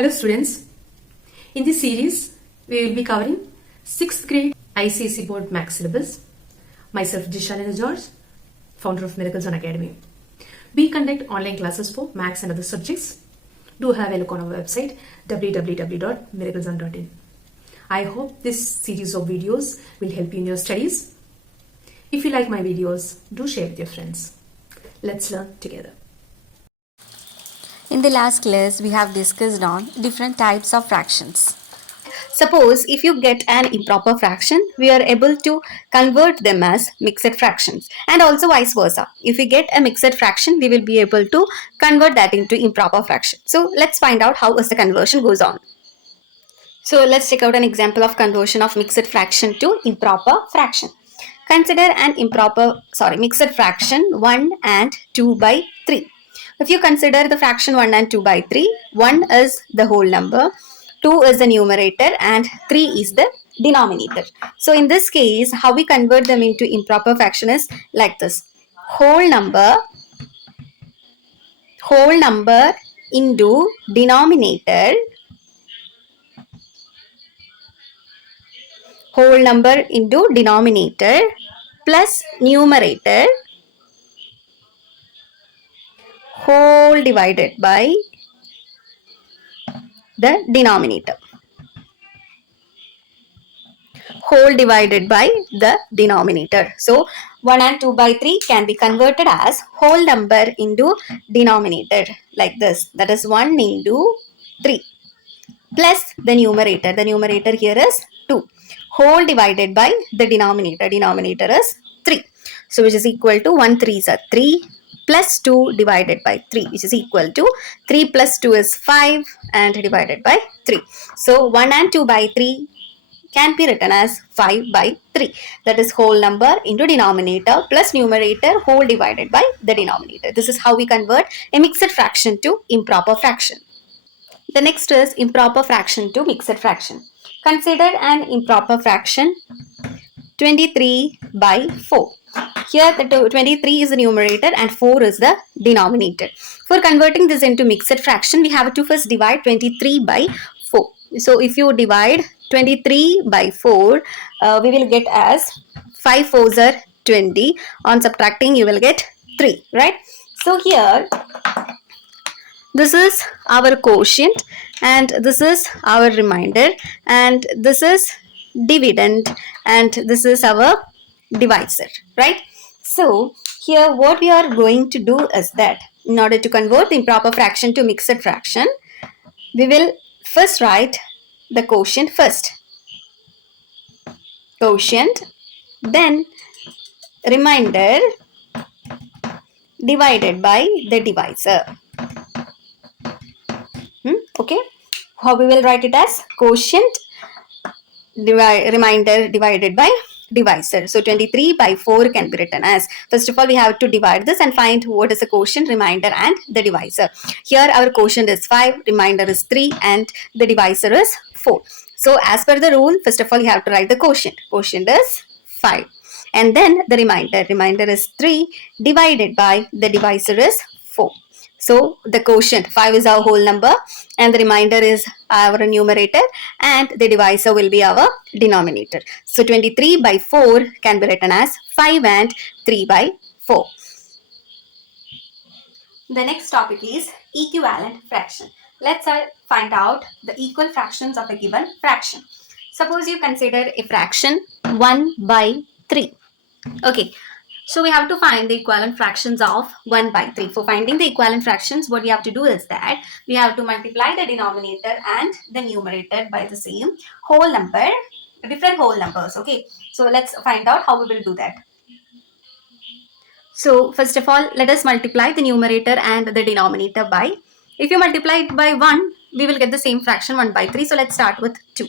Hello students, in this series we will be covering 6th grade ICSE board max syllabus. Myself Jishalina George, founder of Miracles on Academy. We conduct online classes for max and other subjects. Do have a look on our website www.miracleson.in. I hope this series of videos will help you in your studies. If you like my videos, do share with your friends. Let's learn together. In the last class, we have discussed on different types of fractions. Suppose if you get an improper fraction, we are able to convert them as mixed fractions, and also vice versa. If we get a mixed fraction, we will be able to convert that into improper fraction. So let's find out how the conversion goes on. So let's check out an example of conversion of mixed fraction to improper fraction. Consider an mixed fraction 1 and 2 by 3. If you consider the fraction 1 and 2 by 3, 1 is the whole number, 2 is the numerator and 3 is the denominator. So in this case, how we convert them into improper fraction is like this. Whole number into denominator, whole number into denominator plus numerator whole divided by the denominator. Whole divided by the denominator. So 1 and 2 by 3 can be converted as whole number into denominator like this. That is 1 into 3 plus the numerator. The numerator here is 2. Whole divided by the denominator. Denominator is 3. So which is equal to 1 3s are 3 plus 2 divided by 3, which is equal to 3 plus 2 is 5 and divided by 3. So 1 and 2 by 3 can be written as 5 by 3. That is whole number into denominator plus numerator whole divided by the denominator. This is how we convert a mixed fraction to improper fraction. The next is improper fraction to mixed fraction. Consider an improper fraction 23 by 4. Here the 23 is the numerator and 4 is the denominator. For converting this into mixed fraction, we have to first divide 23 by 4. So if you divide 23 by 4, we will get as 5 4s are 20. On subtracting, you will get 3, right? So here, this is our quotient and this is our remainder and this is dividend and this is our divisor, right? So here what we are going to do is that in order to convert the improper fraction to mixed fraction, we will first write the quotient first. Quotient, then remainder divided by the divisor. Okay, how we will write it as quotient remainder divided by divisor. So 23 by 4 can be written as, first of all we have to divide this and find what is the quotient, remainder and the divisor. Here our quotient is 5, remainder is 3 and the divisor is 4. So as per the rule, first of all you have to write the quotient. Quotient is 5 and then the remainder is 3 divided by the divisor is 4. So the quotient 5 is our whole number and the remainder is our numerator and the divisor will be our denominator. So 23 by 4 can be written as 5 and 3 by 4. The next topic is equivalent fraction. Let's find out the equal fractions of a given fraction. Suppose you consider a fraction 1 by 3. Okay. So we have to find the equivalent fractions of 1 by 3. For finding the equivalent fractions, what we have to do is that we have to multiply the denominator and the numerator by the same whole number, different whole numbers. Okay, so let's find out how we will do that. So first of all, let us multiply the numerator and the denominator by, if you multiply it by 1, we will get the same fraction 1 by 3. So let's start with 2.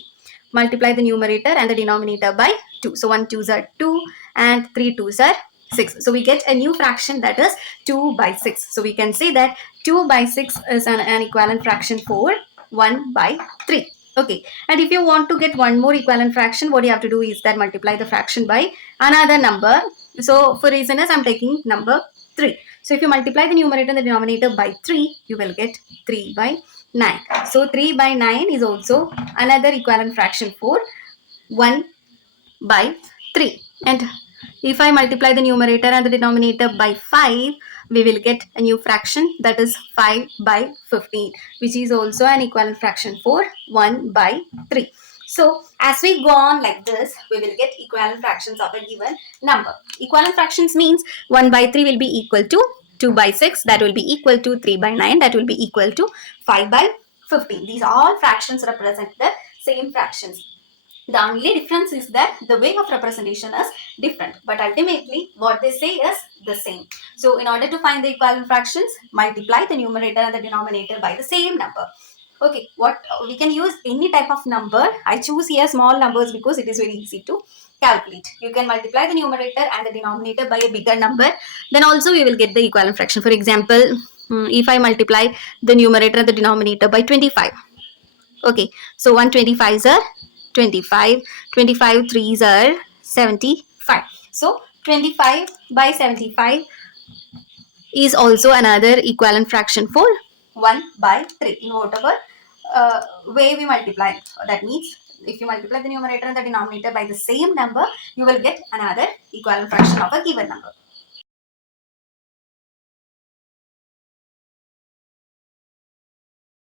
Multiply the numerator and the denominator by 2. So 1 2s are 2 and 3 2s are 6. So we get a new fraction that is 2 by 6. So we can say that 2 by 6 is an equivalent fraction for 1 by 3. Okay. And if you want to get one more equivalent fraction, what you have to do is that multiply the fraction by another number. So for reason is I'm taking number 3. So if you multiply the numerator and the denominator by 3, you will get 3 by 9. So 3 by 9 is also another equivalent fraction for 1 by 3. And if I multiply the numerator and the denominator by 5, we will get a new fraction, that is 5 by 15, which is also an equivalent fraction for 1 by 3. So as we go on like this, we will get equivalent fractions of a given number. Equivalent fractions means 1 by 3 will be equal to 2 by 6, that will be equal to 3 by 9, that will be equal to 5 by 15. These all fractions represent the same fractions. The only difference is that the way of representation is different, but ultimately what they say is the same. So in order to find the equivalent fractions, multiply the numerator and the denominator by the same number. Okay, what we can use any type of number. I choose here small numbers because it is very easy to calculate. You can multiply the numerator and the denominator by a bigger number, then also we will get the equivalent fraction. For example, if I multiply the numerator and the denominator by 25. Okay, so 125s are 25, 25 3s are 75. So 25 by 75 is also another equivalent fraction for 1 by 3 in whatever way we multiply. That means if you multiply the numerator and the denominator by the same number, you will get another equivalent fraction of a given number.